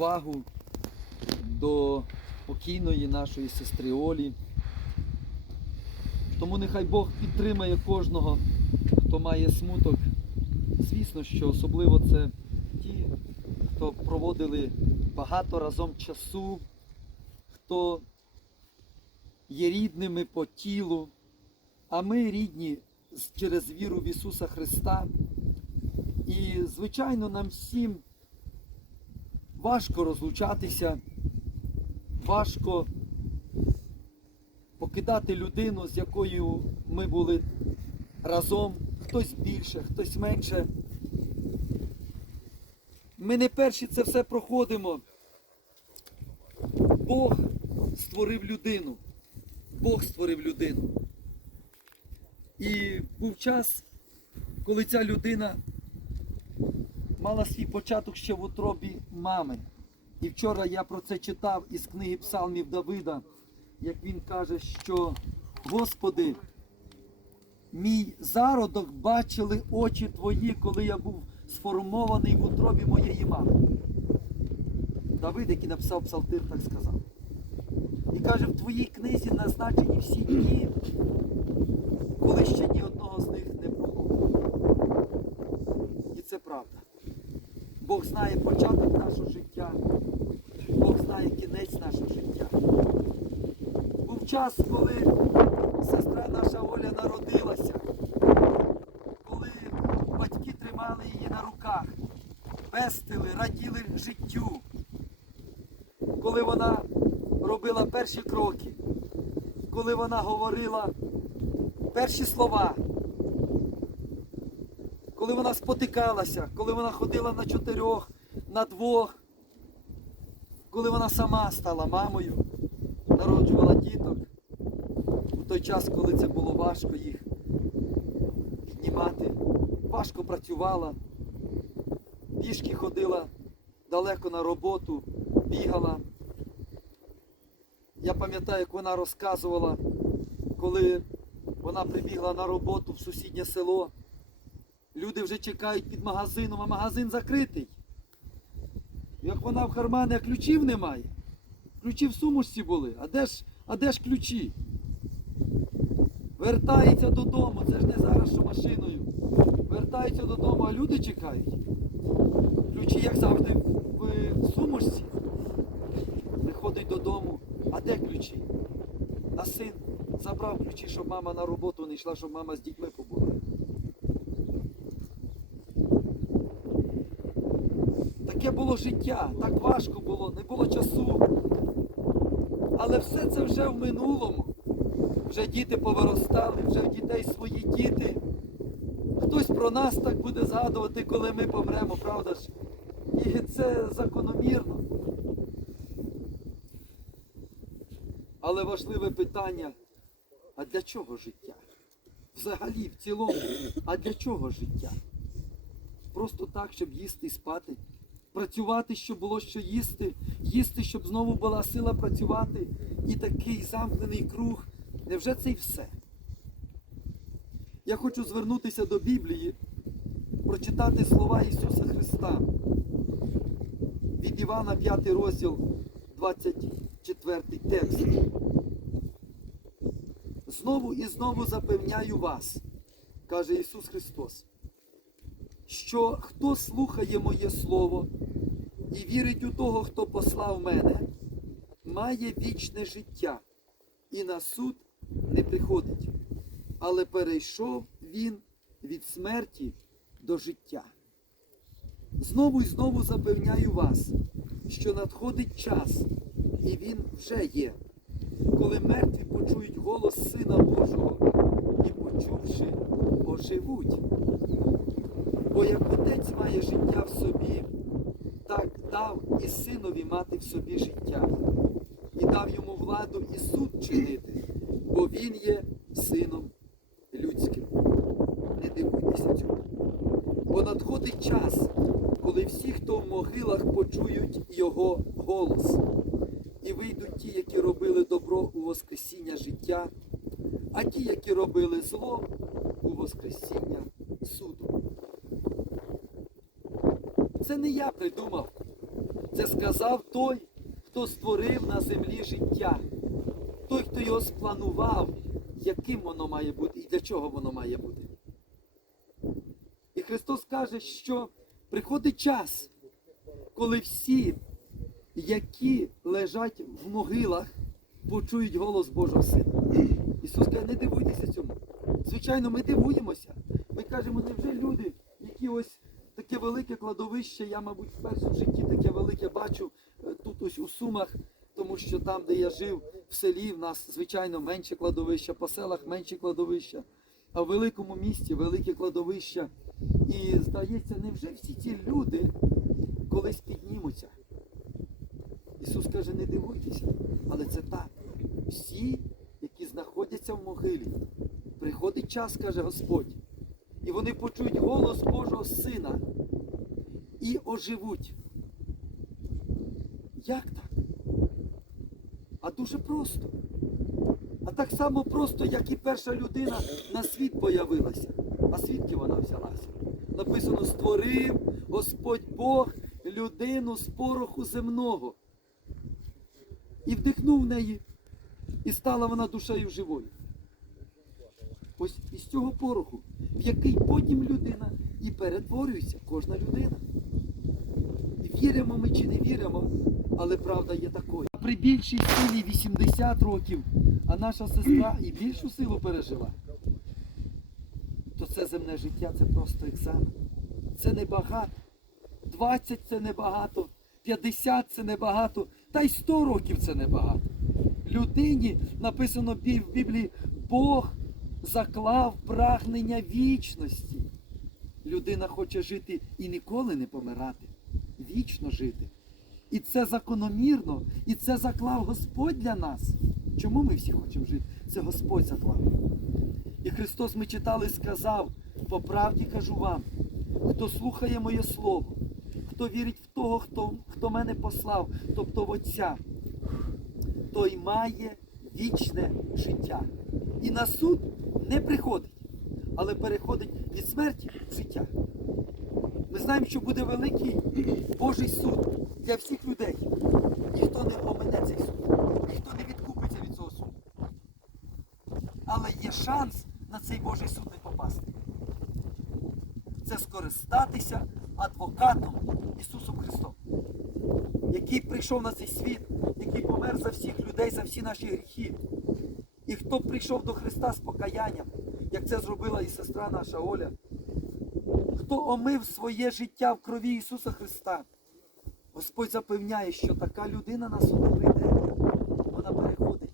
повагу до покійної нашої сестри Олі. Тому нехай Бог підтримає кожного, хто має смуток. Звісно, що особливо це ті, хто проводили багато разом часу, хто є рідними по тілу, а ми рідні через віру в Ісуса Христа. І, звичайно, нам всім важко розлучатися, важко покидати людину, з якою ми були разом, хтось більше, хтось менше. Ми не перші це все проходимо. Бог створив людину. Бог створив людину. І був час, коли ця людина мала свій початок ще в утробі мами. І вчора я про це читав із книги Псалмів Давида, як він каже, що Господи, мій зародок бачили очі Твої, коли я був сформований в утробі моєї мами. Давид, який написав Псалтир, так сказав. І каже, в твоїй книзі назначені всі дні, коли ще ні одного з них не було. І це правда. Бог знає початок нашого життя, Бог знає кінець нашого життя. Був час, коли сестра наша Оля народилася, коли батьки тримали її на руках, пестили, раділи життю, коли вона робила перші кроки, коли вона говорила перші слова коли вона спотикалася, коли вона ходила на чотирьох, на двох, коли вона сама стала мамою, народжувала діток, у той час, коли це було важко їх піднімати, важко працювала, пішки ходила далеко на роботу, бігала. Я пам'ятаю, як вона розказувала, коли вона прибігла на роботу в сусіднє село. Люди вже чекають під магазином, а магазин закритий. Як вона в кармані, а ключів немає. Ключі в сумочці були. А де ж, а де ж ключі? Вертається додому, це ж не зараз, що машиною. Вертається додому, а люди чекають. Ключі, як завжди, в, сумочці. Приходить додому. А де ключі? А син забрав ключі, щоб мама на роботу не йшла, щоб мама з дітьми побула. Таке було життя, так важко було, не було часу. Але все це вже в минулому. Вже діти повиростали, вже в дітей свої діти. Хтось про нас так буде згадувати, коли ми помремо, правда ж? І це закономірно. Але важливе питання, а для чого життя? Взагалі, в цілому, а для чого життя? Просто так, щоб їсти і спати. Працювати, щоб було що їсти, їсти, щоб знову була сила працювати. І такий замкнений круг. Невже це й все? Я хочу звернутися до Біблії, прочитати слова Ісуса Христа. Від Івана 5 розділ, 24 текст. Знову і знову запевняю вас, каже Ісус Христос що хто слухає моє Слово і вірить у того, хто послав мене, має вічне життя і на суд не приходить, але перейшов він від смерті до життя. Знову і знову запевняю вас, що надходить час, і він вже є, коли мертві почують голос Сина Божого і почувши, оживуть. Бо як отець має життя в собі, так дав і синові мати в собі життя, і дав йому владу і суд чинити, бо він є сином людським. Не дивуйтеся цьому. Бо надходить час, коли всі, хто в могилах, почують його голос, і вийдуть ті, які робили добро у Воскресіння життя, а ті, які робили зло у Воскресіння суду. Це не я придумав. Це сказав той, хто створив на землі життя. Той, хто його спланував, яким воно має бути і для чого воно має бути. І Христос каже, що приходить час, коли всі, які лежать в могилах, почують голос Божого Сина. Ісус каже, не дивуйтеся цьому. Звичайно, ми дивуємося. Ми кажемо, невже люди, які ось таке велике кладовище, я, мабуть, вперше в житті таке велике бачу е, тут ось у Сумах, тому що там, де я жив, в селі, в нас, звичайно, менше кладовища, по селах менше кладовища, а в великому місті велике кладовища. І здається, невже всі ці люди колись піднімуться? Ісус каже, не дивуйтеся, але це так. Всі, які знаходяться в могилі, приходить час, каже Господь, і вони почують голос Божого Сина і оживуть. Як так? А дуже просто. А так само просто, як і перша людина на світ появилася. А звідки вона взялася? Написано, створив Господь Бог людину з пороху земного. І вдихнув в неї, і стала вона душею живою. Ось із цього пороху, в який потім людина і перетворюється кожна людина. Віримо ми чи не віримо, але правда є такою. При більшій силі 80 років, а наша сестра і більшу силу пережила, то це земне життя це просто екзамен. Це небагато. 20 це небагато, 50 це небагато, та й 100 років це небагато. Людині написано в Біблії, Бог заклав прагнення вічності. Людина хоче жити і ніколи не помирати, вічно жити. І це закономірно, і це заклав Господь для нас. Чому ми всі хочемо жити? Це Господь заклав. І Христос ми читали, сказав, по правді кажу вам, хто слухає моє слово, хто вірить в того, хто, хто мене послав, тобто в Отця, той має вічне життя. І на суд не приходить, але переходить від смерті в життя. Ми знаємо, що буде великий Божий суд для всіх людей. Ніхто не омине цей суд, ніхто не відкупиться від цього суду. Але є шанс на цей Божий суд не попасти. Це скористатися адвокатом Ісусом Христом, який прийшов на цей світ, який помер за всіх людей, за всі наші гріхи. І хто прийшов до Христа з покаянням, як це зробила і сестра наша Оля, хто омив своє життя в крові Ісуса Христа, Господь запевняє, що така людина на суд прийде, вона переходить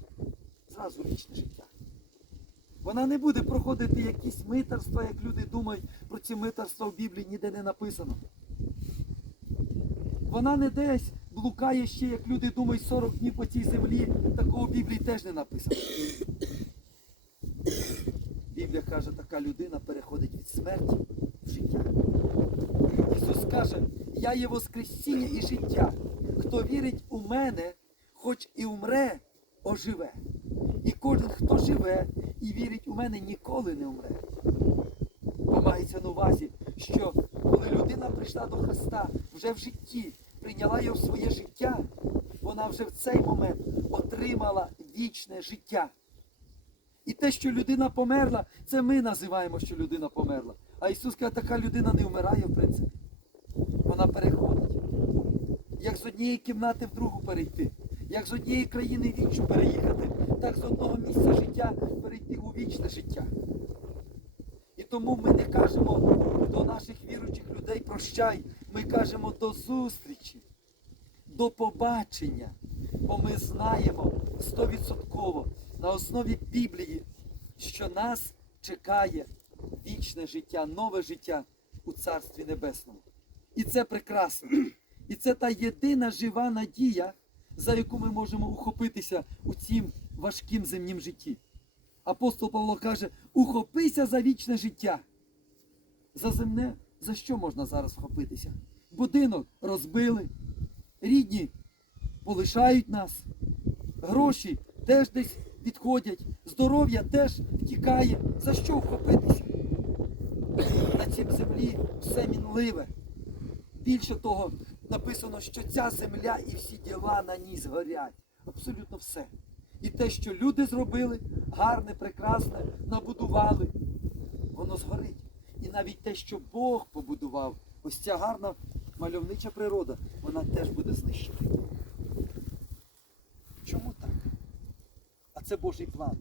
зразу вічне життя. Вона не буде проходити якісь митарства, як люди думають про ці митарства в Біблії ніде не написано. Вона не десь блукає ще, як люди думають, 40 днів по цій землі, такого в Біблії теж не написано. Біблія каже, така людина переходить від смерті життя. Ісус каже, я є Воскресіння і життя. Хто вірить у мене, хоч і умре, оживе. І кожен, хто живе і вірить у мене, ніколи не умре. Мається на увазі, що коли людина прийшла до Христа вже в житті, прийняла його в своє життя, вона вже в цей момент отримала вічне життя. І те, що людина померла, це ми називаємо, що людина померла. А Ісус каже, така людина не вмирає, в принципі. Вона переходить. Як з однієї кімнати в другу перейти, як з однієї країни в іншу переїхати, так з одного місця життя перейти у вічне життя. І тому ми не кажемо до наших віруючих людей прощай, ми кажемо до зустрічі, до побачення. Бо ми знаємо стовідсотково на основі Біблії, що нас чекає вічне життя, нове життя у Царстві Небесному. І це прекрасно. І це та єдина жива надія, за яку ми можемо ухопитися у цім важкім земнім житті. Апостол Павло каже: ухопися за вічне життя. За земне, за що можна зараз вхопитися? Будинок розбили, рідні полишають нас, гроші теж десь відходять, здоров'я теж втікає. За що вхопитися? На цій землі все мінливе. Більше того, написано, що ця земля і всі діла на ній згорять. Абсолютно все. І те, що люди зробили, гарне, прекрасне, набудували, воно згорить. І навіть те, що Бог побудував, ось ця гарна мальовнича природа, вона теж буде знищена. Чому так? А це Божий план.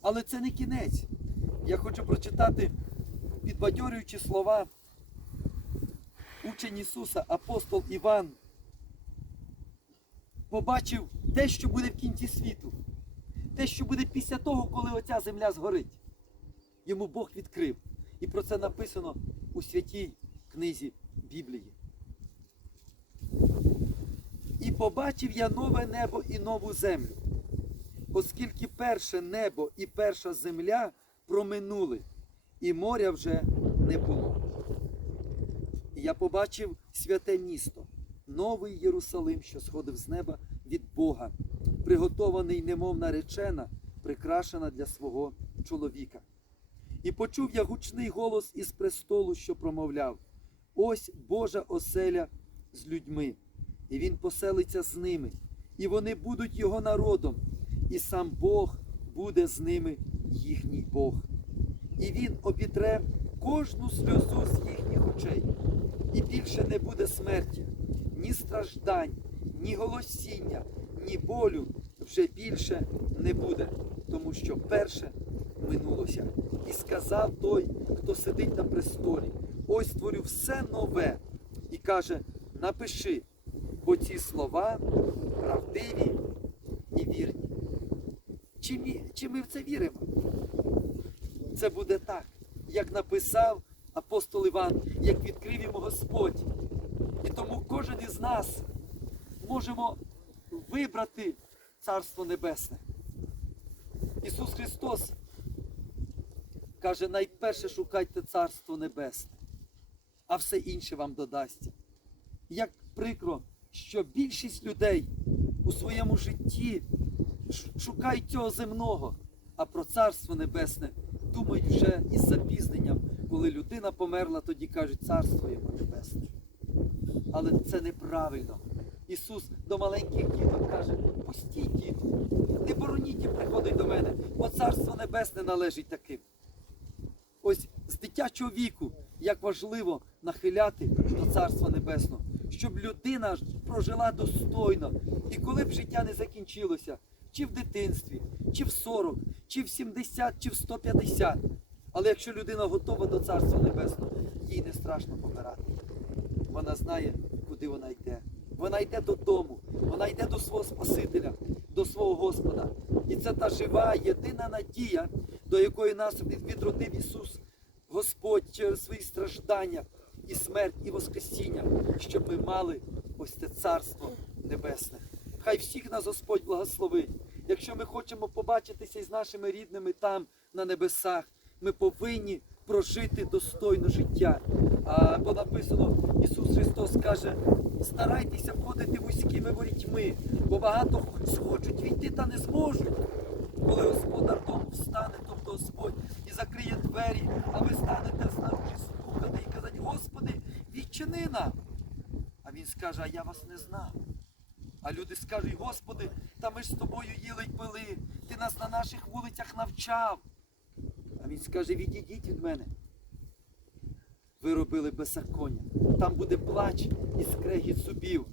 Але це не кінець. Я хочу прочитати підбадьорюючі слова учень Ісуса, апостол Іван, побачив те, що буде в кінці світу, те, що буде після того, коли оця земля згорить. Йому Бог відкрив. І про це написано у святій книзі Біблії. І побачив я нове небо і нову землю, оскільки перше небо і перша земля проминули, і моря вже не було. І я побачив святе місто, новий Єрусалим, що сходив з неба від Бога, приготований, немов наречена, прикрашена для свого чоловіка. І почув я гучний голос із престолу, що промовляв: Ось Божа оселя з людьми, і він поселиться з ними, і вони будуть його народом, і сам Бог буде з ними їхній Бог. І він обітре кожну сльозу з їхніх очей, і більше не буде смерті, ні страждань, ні голосіння, ні болю вже більше не буде, тому що перше минулося. І сказав той, хто сидить на престолі, ось створю все нове. І каже: напиши, бо ці слова правдиві і вірні. Чи, мі- чи ми в це віримо? Це буде так, як написав апостол Іван, як відкрив йому Господь. І тому кожен із нас можемо вибрати Царство Небесне. Ісус Христос каже, найперше шукайте Царство Небесне, а все інше вам додасться. Як прикро, що більшість людей у своєму житті ш- шукають цього земного, а про Царство Небесне думають вже із запізненням, коли людина померла, тоді кажуть Царство йому Небесне. Але це неправильно. Ісус до маленьких діток каже, пустіть діток, не бороніть і приходить до мене, бо Царство Небесне належить таким. Ось з дитячого віку, як важливо нахиляти до Царства Небесного, щоб людина прожила достойно. І коли б життя не закінчилося, чи в дитинстві, чи в 40, чи в 70, чи в 150. Але якщо людина готова до Царства Небесного, їй не страшно помирати. Вона знає, куди вона йде. Вона йде додому, вона йде до свого Спасителя, до свого Господа. І це та жива, єдина надія, до якої нас відродив Ісус, Господь через свої страждання і смерть, і Воскресіння, щоб ми мали ось це Царство Небесне. Хай всіх нас Господь благословить. Якщо ми хочемо побачитися із нашими рідними там, на небесах, ми повинні прожити достойне життя. А, бо написано, Ісус Христос каже, старайтеся входити вузькими ворітьми, бо багато схочуть війти та не зможуть. Коли господар дому встане, тобто Господь, і закриє двері, а ви станете знаружі слухати і казати, Господи, відчини нам. А він скаже, а я вас не знав. А люди скажуть, Господи, та ми ж з тобою їли й пили, ти нас на наших вулицях навчав. А він скаже, відійдіть від мене. Ви робили беззаконня. Там буде плач і скрегіт зубів.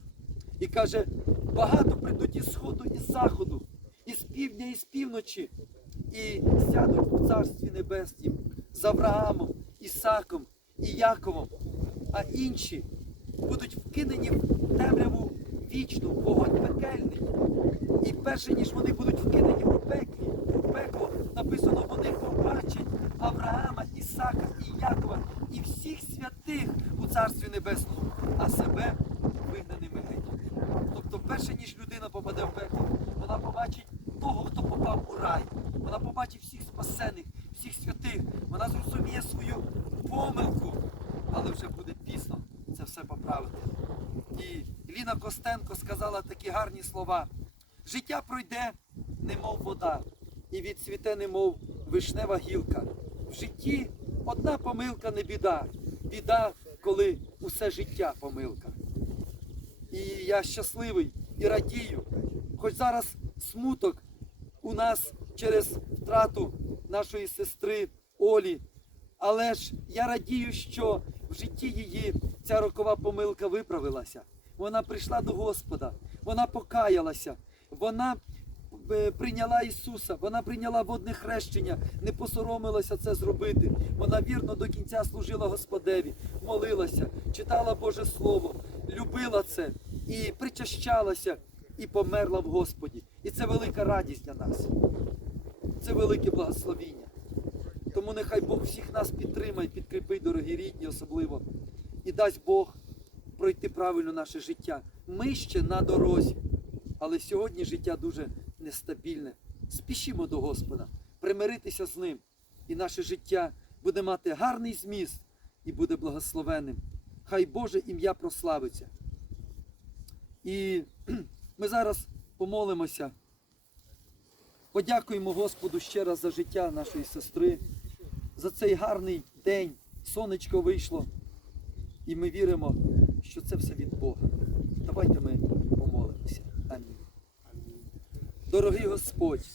І каже, багато прийдуть із сходу і з заходу, із півдня і з півночі, і сядуть в царстві небеснім з Авраамом, Ісаком і Яковом, а інші будуть вкинені в темряву вічну, в вогонь пекельний. І перше, ніж вони будуть вкинені в пеклі, в пекло, написано, вони побачать Авраама, Ісака. І Якова, і всіх святих у Царстві Небесному, а себе вигнаними геть. Тобто, перше ніж людина попаде в пекло, вона побачить того, хто попав у рай. Вона побачить всіх спасених, всіх святих. Вона зрозуміє свою помилку, але вже буде пізно це все поправити. І Ліна Костенко сказала такі гарні слова: життя пройде, немов вода, і відцвіте, немов вишнева гілка. В житті одна помилка не біда. Біда, коли усе життя помилка. І я щасливий і радію. Хоч зараз смуток у нас через втрату нашої сестри Олі. Але ж я радію, що в житті її ця рокова помилка виправилася. Вона прийшла до Господа, вона покаялася, вона е, прийняла Ісуса, вона прийняла водне хрещення, не посоромилася це зробити. Вона вірно до кінця служила Господеві, молилася, читала Боже Слово, любила це і причащалася, і померла в Господі. І це велика радість для нас. Це велике благословіння. Тому нехай Бог всіх нас підтримає, підкріпить, дорогі рідні, особливо, і дасть Бог пройти правильно наше життя. Ми ще на дорозі, але сьогодні життя дуже нестабільне. Спішімо до Господа, примиритися з ним, і наше життя буде мати гарний зміст і буде благословенним. Хай Боже ім'я прославиться. І ми зараз помолимося. Подякуємо Господу ще раз за життя нашої сестри, за цей гарний день. Сонечко вийшло. І ми віримо, що це все від Бога. Давайте ми помолимося. Амінь. Дорогий Господь,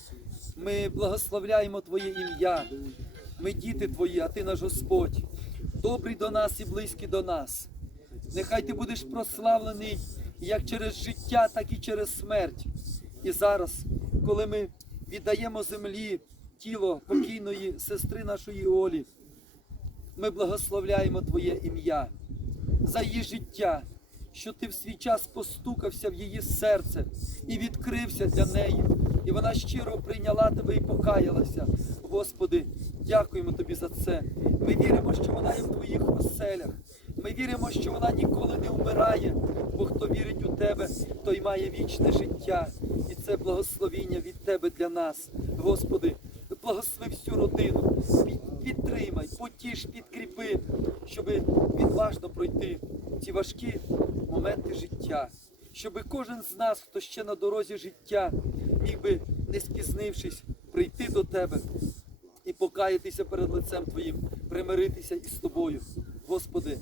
ми благословляємо Твоє ім'я. Ми діти Твої, а Ти наш Господь. Добрий до нас і близький до нас. Нехай ти будеш прославлений як через життя, так і через смерть. І зараз, коли ми віддаємо землі тіло покійної сестри нашої Олі, ми благословляємо Твоє ім'я за її життя, що ти в свій час постукався в її серце і відкрився для неї. І вона щиро прийняла тебе і покаялася. Господи, дякуємо тобі за це. Ми віримо, що вона є в твоїх оселях. Ми віримо, що вона ніколи не вмирає, бо хто вірить у тебе, той має вічне життя. І це благословіння від тебе для нас. Господи, благослови всю родину, підтримай, потіш, підкріпи, щоб відважно пройти ці важкі моменти життя. Щоб кожен з нас, хто ще на дорозі життя, міг би, не спізнившись, прийти до тебе і покаятися перед лицем Твоїм, примиритися із тобою. Господи,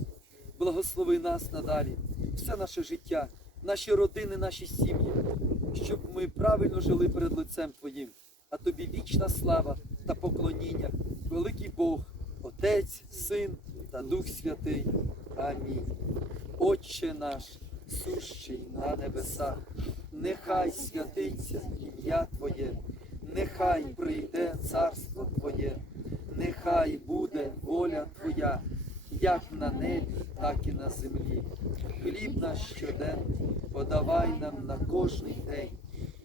благослови нас надалі, все наше життя, наші родини, наші сім'ї, щоб ми правильно жили перед лицем Твоїм. А тобі вічна слава та поклоніння, великий Бог, Отець, Син та Дух Святий. Амінь. Отче наш, сущий на небесах, нехай святиться ім'я Твоє, нехай прийде царство Твоє, нехай буде воля Твоя, як на небі, так і на землі. Хліб наш щоденний подавай нам на кожний день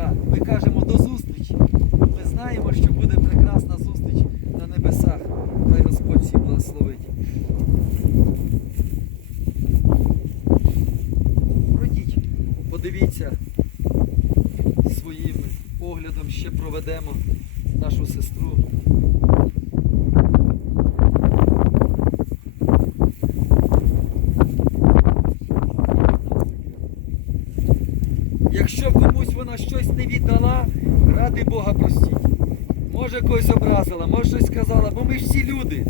Да, ми кажемо до зустрічі. Ми знаємо, що буде прекрасна зустріч на небесах. Хай Господь всіх благословить. Пройдіть, подивіться своїм поглядом, ще проведемо нашу сестру. Якщо комусь вона щось не віддала, ради Бога простіть. Може когось образила, може щось сказала, бо ми ж всі люди.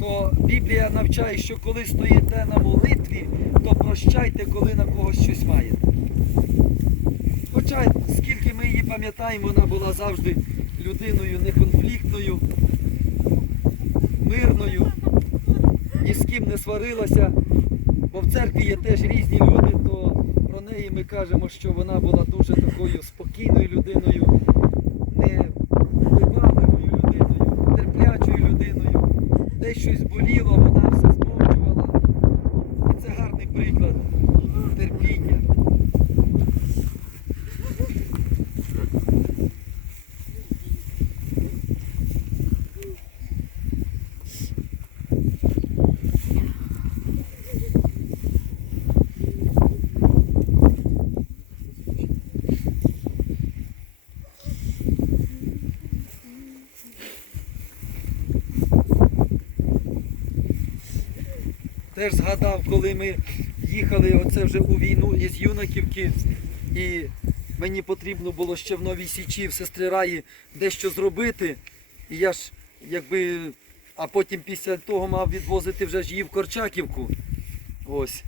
То Біблія навчає, що коли стоїте на молитві, то прощайте, коли на когось щось маєте. Хоча скільки ми її пам'ятаємо, вона була завжди людиною неконфліктною, мирною, ні з ким не сварилася. Бо в церкві є теж різні люди, то про неї ми кажемо, що вона була дуже такою спокійною людиною, невибагливою людиною, терплячою людиною. Десь щось боліло, вона все змовчувала. І це гарний приклад терпіння. Теж згадав, коли ми їхали оце вже у війну із Юнаківки, і мені потрібно було ще в Новій Січі в сестри Раї дещо зробити. І я ж якби, а потім після того мав відвозити вже ж її в Корчаківку. Ось.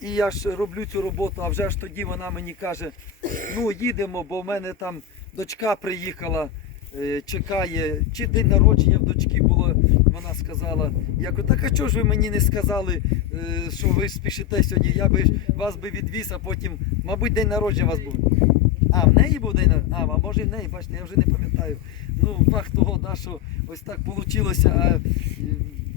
І я ж роблю цю роботу, а вже ж тоді вона мені каже, ну їдемо, бо в мене там дочка приїхала, чекає, чи день народження в дочки було, вона сказала. Я кажу, так а чого ж ви мені не сказали, е, що ви спішите сьогодні? Я би вас би відвіз, а потім, мабуть, день народження у вас був. А, в неї був день народження? А, а може в неї, бачите, я вже не пам'ятаю. Ну, факт того, да, що ось так вийшло. А, е,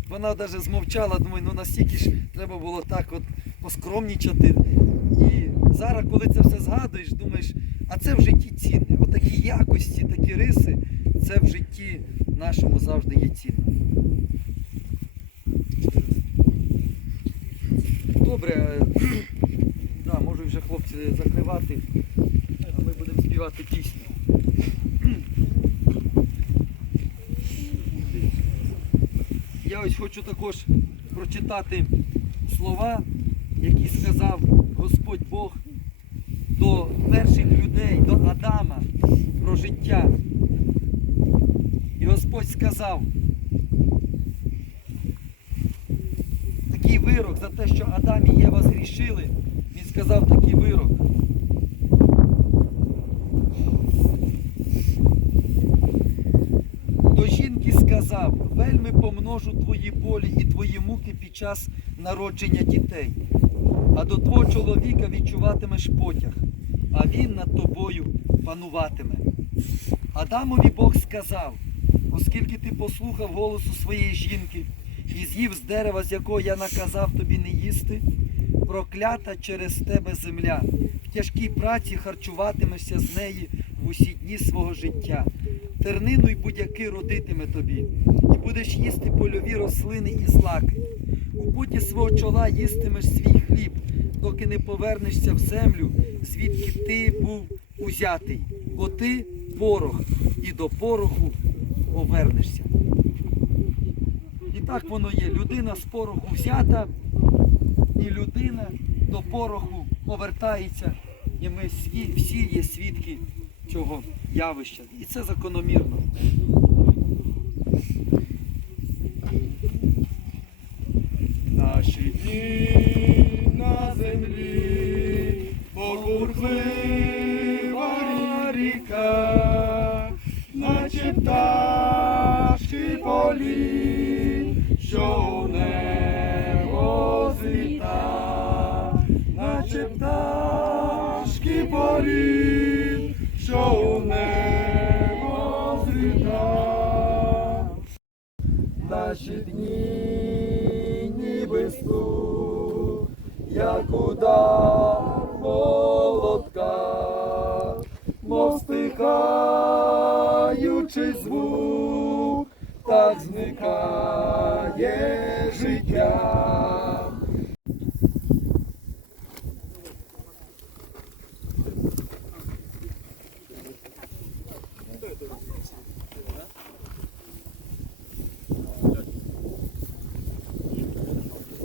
вона навіть змовчала, думаю, ну настільки ж треба було так от поскромнічати. І зараз, коли це все згадуєш, думаєш, а це в житті цінне. Отакі якості, такі риси, це в житті нашому завжди є цінне. Добре, да, можу вже хлопці закривати, а ми будемо співати пісню. Я ось хочу також прочитати слова, які сказав Господь Бог до перших людей, до Адама про життя. І Господь сказав такий вирок за те, що Адам і Єва згрішили. Він сказав такий вирок. До жінки сказав, вельми помножу твої болі і твої муки під час народження дітей, а до твого чоловіка відчуватимеш потяг, а він над тобою пануватиме. Адамові Бог сказав, оскільки ти послухав голосу своєї жінки і з'їв з дерева, з якого я наказав тобі не їсти, проклята через тебе земля. В тяжкій праці харчуватимешся з неї в усі дні свого життя. Тернину й будь-яки родитиме тобі, і будеш їсти польові рослини і злаки. У поті свого чола їстимеш свій хліб, доки не повернешся в землю, звідки ти був узятий, бо ти порох, і до пороху повернешся. І так воно є. Людина з пороху взята, і людина до пороху повертається. І ми всі є свідки цього явища. І це закономірно. Що у небо зліта. Наші дні ніби стук, як удар молотка, мов стихаючий звук, так зникає життя.